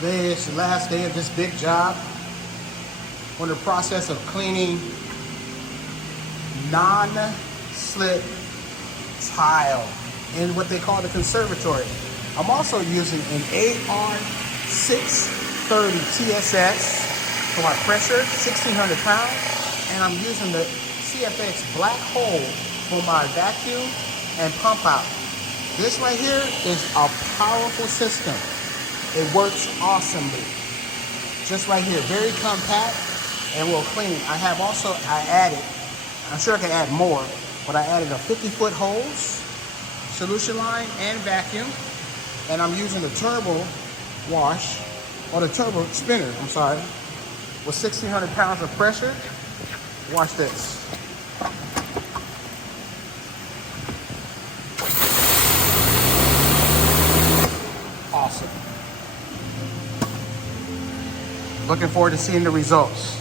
Today is the last day of this big job. We're in the process of cleaning non-slip tile in what they call the conservatory. I'm also using an AR630 TSS for my pressure, 1,600 pounds, and I'm using the CFX Black hole for my vacuum and pump out. This right here is a powerful system. It works awesomely. Just right here, very compact and will clean. I added, I'm sure I can add more, but I added a 50-foot hose, solution line, and vacuum. And I'm using the turbo wash, or the turbo spinner, I'm sorry, with 1,600 pounds of pressure. Watch this. Awesome. Looking forward to seeing the results.